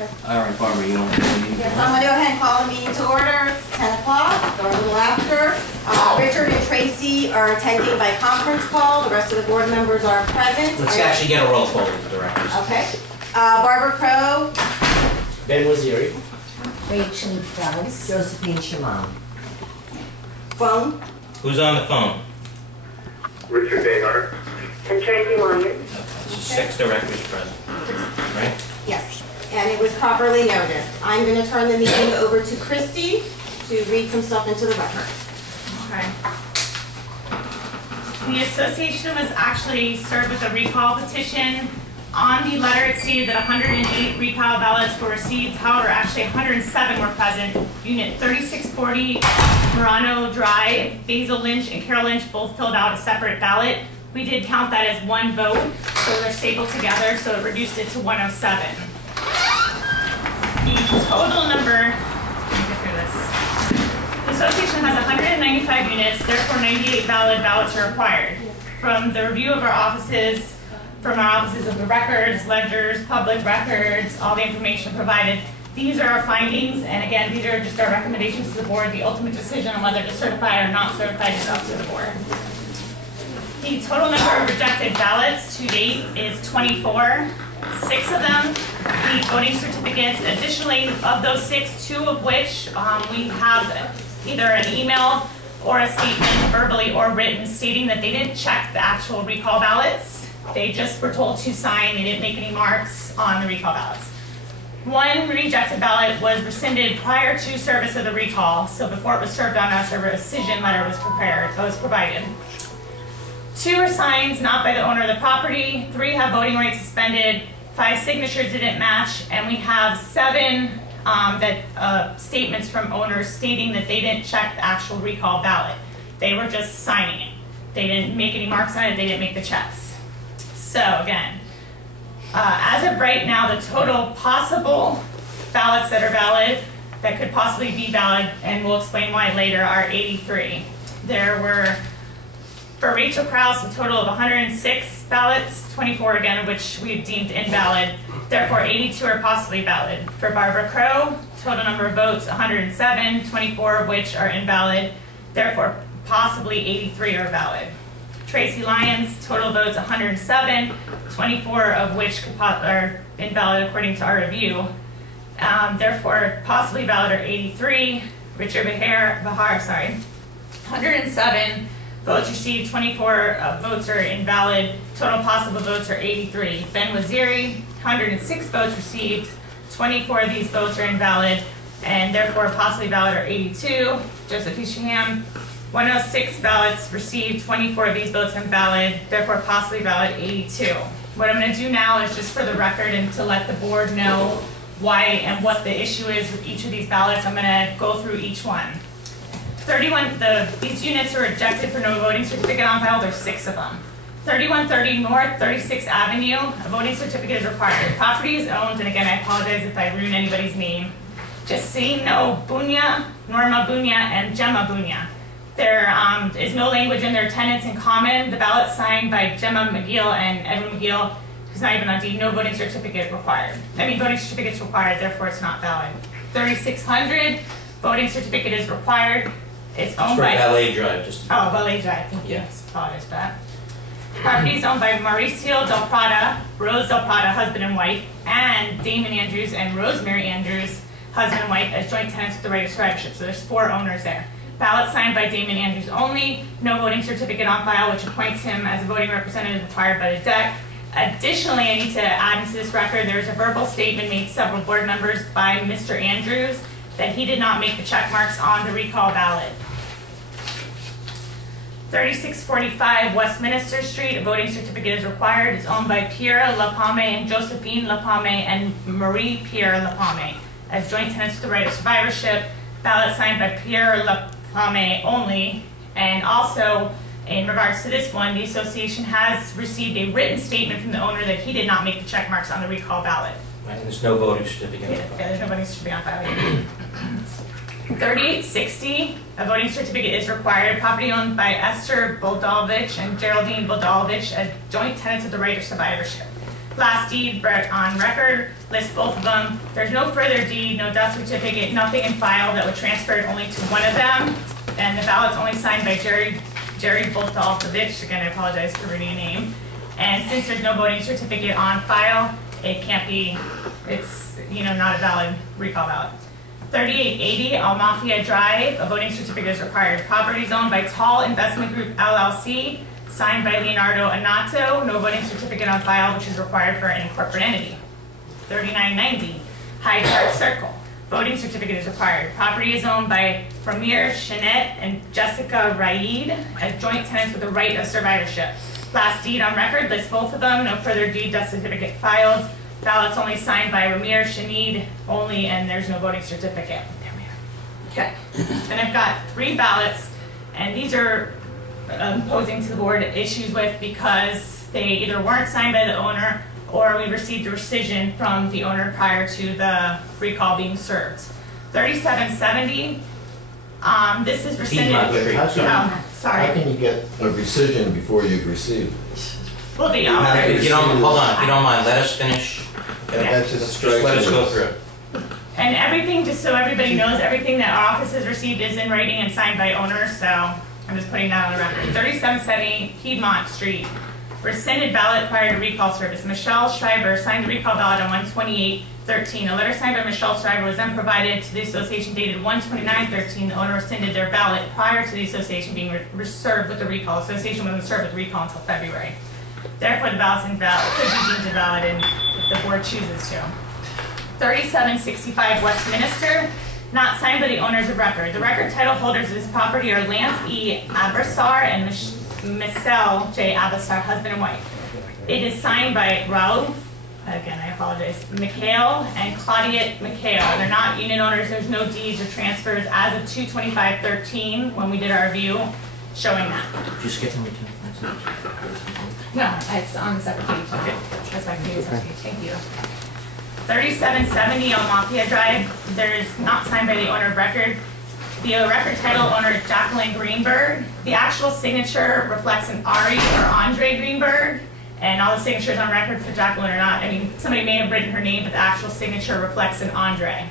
All right, Barbara, you don't need Yes, I'm going to go ahead and call the meeting to order. It's 10 o'clock or a little after. Richard and Tracy are attending by conference call. The rest of the board members are present. Let's actually get a roll call with the directors. Okay. Barbara Crow. Ben Waziri. Rachel Price. Josephine Shimon. Phone. Who's on the phone? Richard Behar. And Tracy Lyons. Okay, so 6 directors present, right? Yes, and it was properly noticed. I'm going to turn the meeting over to Christy to read some stuff into the record. Okay. The association was actually served with a recall petition. On the letter, it stated that 108 recall ballots were received. However, actually 107 were present. Unit 3640, Murano Drive, Basil Lynch and Carol Lynch both filled out a separate ballot. We did count that as one vote, so they're stapled together, so it reduced it to 107. The total number, let me get through this. The association has 195 units, therefore 98 valid ballots are required. From the review of our offices, from our offices of the records, ledgers, public records, all the information provided, these are our findings, and again, these are just our recommendations to the board. The ultimate decision on whether to certify or not certify is up to the board. The total number of rejected ballots to date is 24. 6 of them need voting certificates. Additionally, of those 6, 2 of which we have either an email or a statement, verbally or written, stating that they didn't check the actual recall ballots. They just were told to sign. They didn't make any marks on the recall ballots. 1 rejected ballot was rescinded prior to service of the recall, so before it was served on us, a rescission letter was provided. 2 are signed not by the owner of the property, 3 have voting rights suspended, 5 signatures didn't match, and we have 7 statements from owners stating that they didn't check the actual recall ballot. They were just signing it. They didn't make any marks on it, they didn't make the checks. So again, as of right now, the total possible ballots that are valid, that could possibly be valid, and we'll explain why later, are 83. There were, for Rachel Krause, a total of 106 ballots, 24 again of which we've deemed invalid. Therefore, 82 are possibly valid. For Barbara Crow, total number of votes 107, 24 of which are invalid. Therefore, possibly 83 are valid. Tracy Lyons, total votes 107, 24 of which are invalid according to our review. Therefore, possibly valid are 83. Richard Behar, 107. Votes received, 24 votes are invalid. Total possible votes are 83. Ben Waziri, 106 votes received. 24 of these votes are invalid, and therefore possibly valid are 82. Josephine Shiham, 106 ballots received. 24 of these votes are invalid, therefore possibly valid 82. What I'm going to do now is just for the record and to let the board know why and what the issue is with each of these ballots. I'm going to go through each one. These units are rejected for no voting certificate on file. There's 6 of them. 3130 North 36th Avenue, a voting certificate is required. Property is owned, and again, I apologize if I ruin anybody's name, Jacino Bunya, Norma Bunya, and Gemma Bunya. There is no language in their tenants in common. The ballot signed by Gemma McGill and Edwin McGill, who's not even on deed, no voting certificate required. Voting certificate's required, therefore it's not valid. 3600, voting certificate is required. It's owned by Valet Drive, Valet Drive. Thank you. Yes. Apologize for that. Property is owned by Mauricio Del Prada, Rose Del Prada, husband and wife, and Damon Andrews and Rosemary Andrews, husband and wife, as joint tenants with the right of survivorship. So there's 4 owners there. Ballot signed by Damon Andrews only. No voting certificate on file, which appoints him as a voting representative required by the DEC. Additionally, I need to add into this record, there's a verbal statement made to several board members by Mr. Andrews that he did not make the check marks on the recall ballot. 3645 Westminster Street, a voting certificate is required. It's owned by Pierre Lapame and Josephine Lapame and Marie Pierre Lapame as joint tenants with the right of survivorship. Ballot signed by Pierre Lapame only. And also, in regards to this one, the association has received a written statement from the owner that he did not make the check marks on the recall ballot. Right, there's no voting certificate. Yeah, there's no voting certificate on file yet. 3860, a voting certificate is required. Property owned by Esther Boldovich and Geraldine Boldovich as joint tenants of the right of survivorship. Last deed on record, list both of them. There's no further deed, no death certificate, nothing in file that would transfer it only to one of them. And the ballot's only signed by Jerry Boltaltovich. Again, I apologize for reading a name. And since there's no voting certificate on file, it can't be, it's, not a valid recall ballot. 3880 Almafia Drive, a voting certificate is required. Property is owned by Tall Investment Group LLC, signed by Leonardo Anato, no voting certificate on file, which is required for any corporate entity. 3990 Hyde Park Circle, voting certificate is required. Property is owned by Premier Shanette and Jessica Raid as joint tenants with the right of survivorship. Last deed on record lists both of them, no further deed, death certificate filed. Ballots only signed by Ramir Shanid only, and there's no voting certificate. Okay, then I've got 3 ballots, and these are posing to the board issues with because they either weren't signed by the owner or we received a rescission from the owner prior to the recall being served. 3770, this is rescinded. Piedmont Street, sorry. How can you get a rescission before you've received? Well, the If you don't, hold on, if you don't mind, let us finish. That just Just let us go strikes through. and everything, just so everybody knows, everything that our office has received is in writing and signed by owners, so I'm just putting that on the record. 3770 Piedmont Street, rescinded ballot prior to recall service. Michelle Schreiber signed the recall ballot on 1/28/13. A letter signed by Michelle Schreiber was then provided to the association dated 1/29/13. The owner rescinded their ballot prior to the association being served with the recall. The association wasn't served with recall until February. Therefore, the ballot's invalid, could be deemed invalid if the board chooses to. 3765 Westminster, not signed by the owners of record. The record title holders of this property are Lance E. Abersar and Michelle J. Abersar, husband and wife. It is signed by Raoul, again, I apologize, McHale and Claudia McHale. They're not unit owners. There's no deeds or transfers as of 2/25/13 when we did our review showing that. Just get them to. No, it's on a separate page. Okay. That's why I can do a separate page. Thank you. 3770 Almafia Drive. There's not signed by the owner of record. The record title owner is Jacqueline Greenberg. The actual signature reflects an Ari or Andre Greenberg, and all the signatures on record for Jacqueline are not. I mean, somebody may have written her name, but the actual signature reflects an Andre.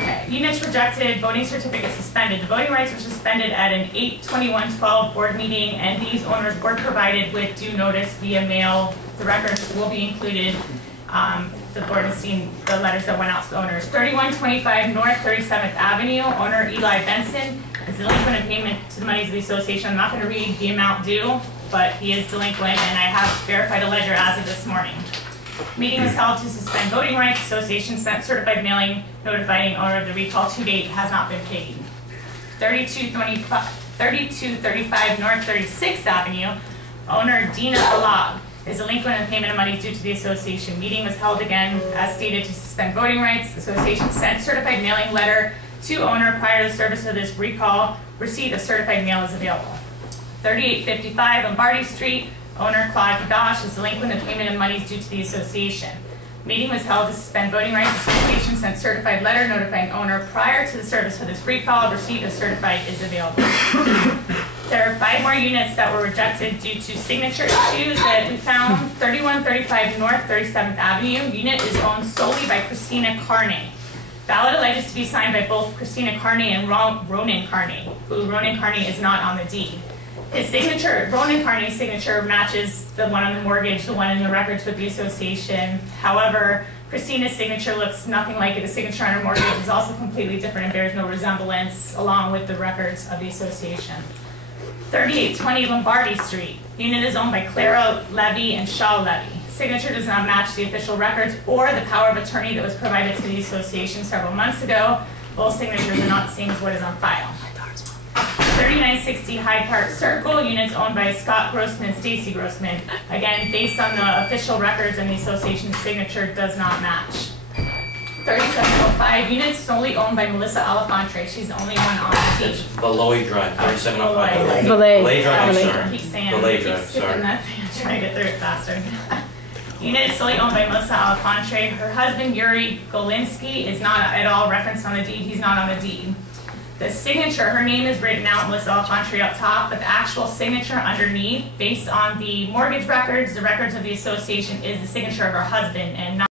Okay, units rejected, voting certificate suspended. The voting rights were suspended at an 8/21/12 board meeting, and these owners were provided with due notice via mail. The records will be included. The board has seen the letters that went out to the owners. 3125 North 37th Avenue, owner Eli Benson is delinquent in payment to the monies of the association. I'm not going to read the amount due, but he is delinquent, and I have verified a ledger as of this morning. Meeting was held to suspend voting rights. Association sent certified mailing notifying owner of the recall to date has not been paid. 3235 North 36th Avenue, owner Dina Alab is delinquent in payment of money due to the association. Meeting was held again as stated to suspend voting rights. The association sent certified mailing letter to owner prior to the service of this recall. Receipt of certified mail is available. 3855 Lombardi Street, owner Claude Kadash is delinquent in payment of monies due to the association. Meeting was held to suspend voting rights. The association sent certified letter notifying owner prior to the service of this recall. Receipt of certified is available. There are 5 more units that were rejected due to signature issues that we found. 3135 North 37th Avenue. Unit is owned solely by Christina Carney. Ballot alleges to be signed by both Christina Carney and Ronan Carney, who Ronan Carney is not on the deed. His signature, Ronan Carney's signature, matches the one on the mortgage, the one in the records with the association. However, Christina's signature looks nothing like it. The signature on her mortgage is also completely different and bears no resemblance, along with the records of the association. 3820 Lombardi Street. Unit is owned by Clara Levy and Shaw Levy. Signature does not match the official records or the power of attorney that was provided to the association several months ago. Both signatures are not the same as what is on file. 3960 Hyde Park Circle. Units owned by Scott Grossman and Stacy Grossman. Again, based on the official records and the association's signature does not match. 3705 units solely owned by Melissa Alafante. She's the only one on the team. It's Beloy Drive, 3705. Belay. Drive, I'm sorry. I keep saying, Belay I keep Drive, skipping sorry. that thing. I'm trying to get through it faster. Unit is solely owned by Melissa Alafante. Her husband, Yuri Golinsky, is not at all referenced on the deed. He's not on the deed. The signature, her name is written out in Melissa Alfantri up top, but the actual signature underneath, based on the mortgage records, the records of the association, is the signature of her husband and not